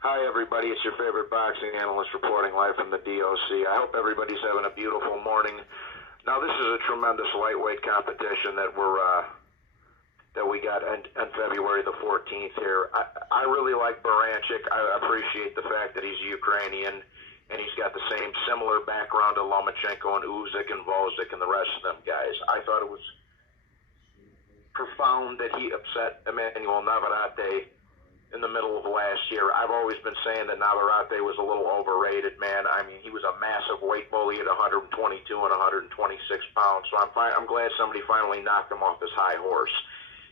Hi, everybody. It's your favorite boxing analyst reporting live from the DOC. I hope everybody's having a beautiful morning. Now, this is a tremendous lightweight competition that we got on February the 14th here. I really like Berinchyk. I appreciate the fact that he's Ukrainian, and he's got the similar background to Lomachenko and Usyk and Volzyk and the rest of them guys. I thought it was profound that he upset Emmanuel Navarrete in the middle of last year. I've always been saying that Navarrete was a little overrated, man. I mean, he was a massive weight bully at 122 and 126 pounds, so I'm glad somebody finally knocked him off his high horse.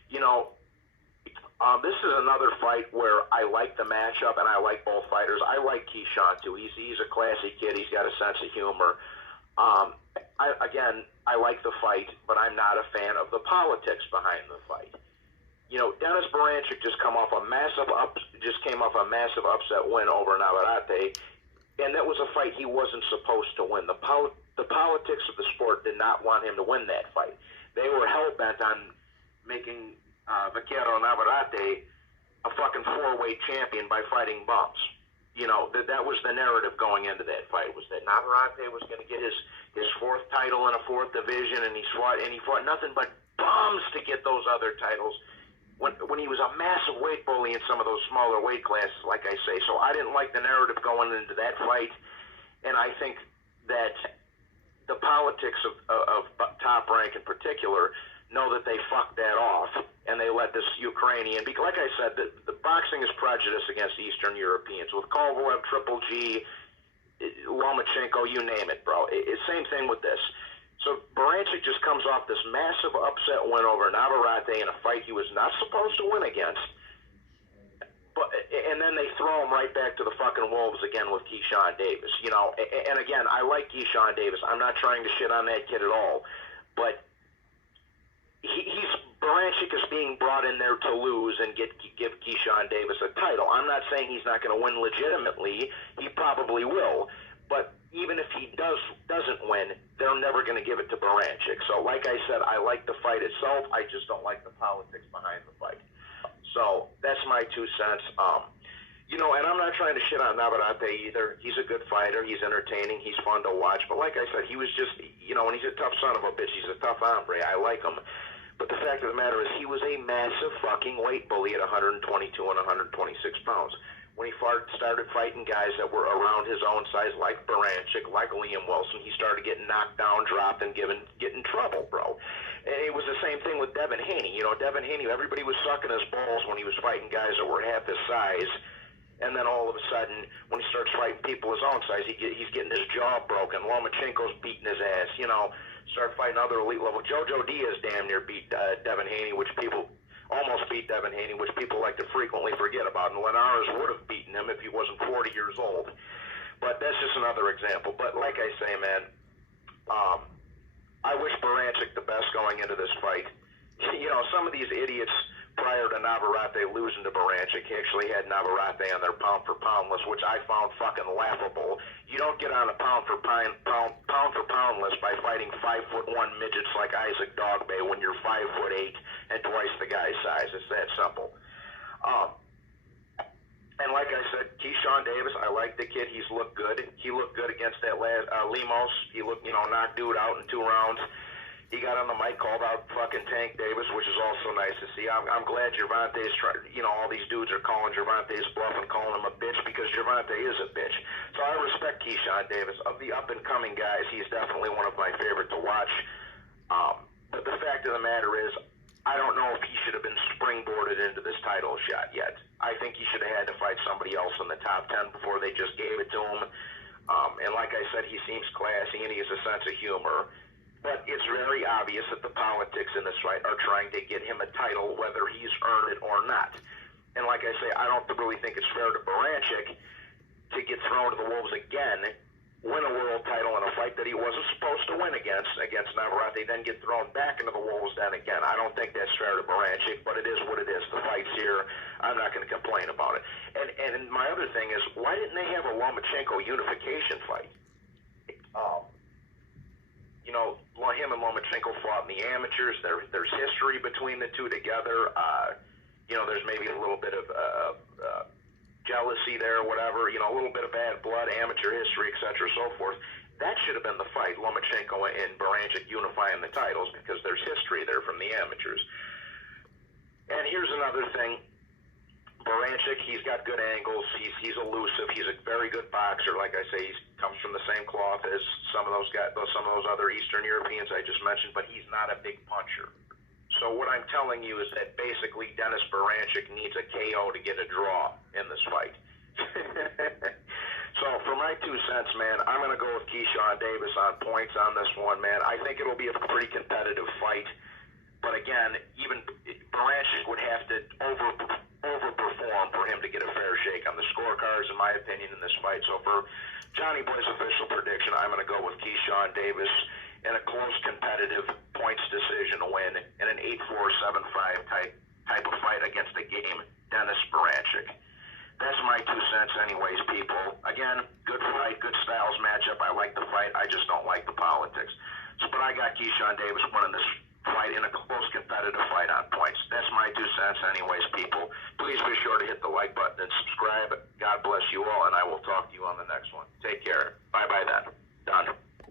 You know, this is another fight where I like the matchup, and I like both fighters. I like Keyshawn, too. He's a classy kid. He's got a sense of humor. I like the fight, but I'm not a fan of the politics behind the fight. You know, Dennis Berinchyk just came off a massive upset win over Navarrete, and that was a fight he wasn't supposed to win. The politics of the sport did not want him to win that fight. They were hell-bent on making Vaquero Navarrete a fucking four-weight champion by fighting bums. You know, that was the narrative going into that fight, was that Navarrete was going to get his fourth title in a fourth division, and he fought nothing but bums to get those other titles. When he was a massive weight bully in some of those smaller weight classes, like I say. So I didn't like the narrative going into that fight, and I think that the politics of Top Rank in particular know that they fucked that off, and they let this Ukrainian, because like I said, the boxing is prejudiced against Eastern Europeans. With Kovalev, Triple G, Lomachenko, you name it, bro. It's same thing with this. So Berinchyk just comes off this massive upset win over Navarrete in a fight he was not supposed to win against. And then they throw him right back to the fucking wolves again with Keyshawn Davis. You know, and again, I like Keyshawn Davis. I'm not trying to shit on that kid at all. But Berinchyk is being brought in there to lose and give Keyshawn Davis a title. I'm not saying he's not going to win legitimately. He probably will. But even if he doesn't win, they're never going to give it to Berinchyk. So, like I said, I like the fight itself. I just don't like the politics behind the fight. So that's my 2 cents. You know, and I'm not trying to shit on Navarrete either. He's a good fighter. He's entertaining. He's fun to watch. But like I said, he was just, you know, and he's a tough son of a bitch. He's a tough hombre. I like him. But the fact of the matter is he was a massive fucking weight bully at 122 and 126 pounds. When he started fighting guys that were around his own size, like Berinchyk, like Liam Wilson, he started getting knocked down, dropped, and get in trouble, bro. And it was the same thing with Devin Haney. You know, Devin Haney, everybody was sucking his balls when he was fighting guys that were half his size. And then all of a sudden, when he starts fighting people his own size, he's getting his jaw broken. Lomachenko's beating his ass. You know, start fighting other elite level. Jojo Diaz damn near beat Devin Haney, which people almost beat Devin Haney, which people like to frequently forget about. And Linares would have beaten him if he wasn't 40 years old. But that's just another example. But like I say, man, I wish Berinchyk the best going into this fight. You know, some of these idiots prior to Navarrete losing to Berinchyk actually had Navarrete on their pound-for-pound list, which I found fucking laughable. You don't get on a pound-for-pound list by fighting 5'1" midgets like Isaac Dogbay when you're 5'8" and twice the guy's size. It's that simple. And like I said, Keyshawn Davis, I like the kid. He's looked good. He looked good against that last Lemos. He looked, you know, knocked dude out in 2 rounds. He got on the mic, called out fucking Tank Davis, which is also nice to see. I'm glad Gervonta's trying, you know, all these dudes are calling Gervonta's bluff and calling him a bitch because Gervonta is a bitch. So I respect Keyshawn Davis. Of the up-and-coming guys, he's definitely one of my favorite to watch. But the fact of the matter is, I don't know if he should have been springboarded into this title shot yet. I think he should have had to fight somebody else in the top 10 before they just gave it to him. And like I said, he seems classy and he has a sense of humor. But it's very obvious that the politics in this fight are trying to get him a title, whether he's earned it or not. And like I say, I don't really think it's fair to Berinchyk to get thrown to the wolves again, win a world title in a fight that he wasn't supposed to win against Navarrete, then get thrown back into the wolves then again. I don't think that's fair to Berinchyk, but it is what it is. The fight's here. I'm not going to complain about it. And my other thing is, why didn't they have a Lomachenko unification fight? You know, him and Lomachenko fought in the amateurs. There's history between the two together. You know, there's maybe a little bit of jealousy there, whatever, you know, a little bit of bad blood, amateur history, etc., so forth. That should have been the fight, Lomachenko and Berinchyk unifying the titles, because there's history there from the amateurs. And here's another thing. Berinchyk, he's got good angles. He's elusive. He's a very good boxer. Like I say, he comes from the same cloth as some of those guys, some of those other Eastern Europeans I just mentioned, but he's not a big puncher. So what I'm telling you is that basically Dennis Berinchyk needs a KO to get a draw in this fight. So for my 2 cents, man, I'm going to go with Keyshawn Davis on points on this one, man. I think it'll be a pretty competitive fight. But again, even Berinchyk would have to overperform for him to get a fair shake on the scorecards, in my opinion, in this fight. So for Johnny Boy's official prediction, I'm going to go with Keyshawn Davis in a close, competitive points decision win in an 8-4, 7-5 type of fight against the game, Dennis Berinchyk. That's my 2 cents anyways, people. Again, good fight, good styles matchup. I like the fight. I just don't like the politics. So, but I got Keyshawn Davis winning this fight in a close, competitive fight on points. That's my 2 cents anyways, people. Please be sure to hit the like button and subscribe. God bless you all, and I will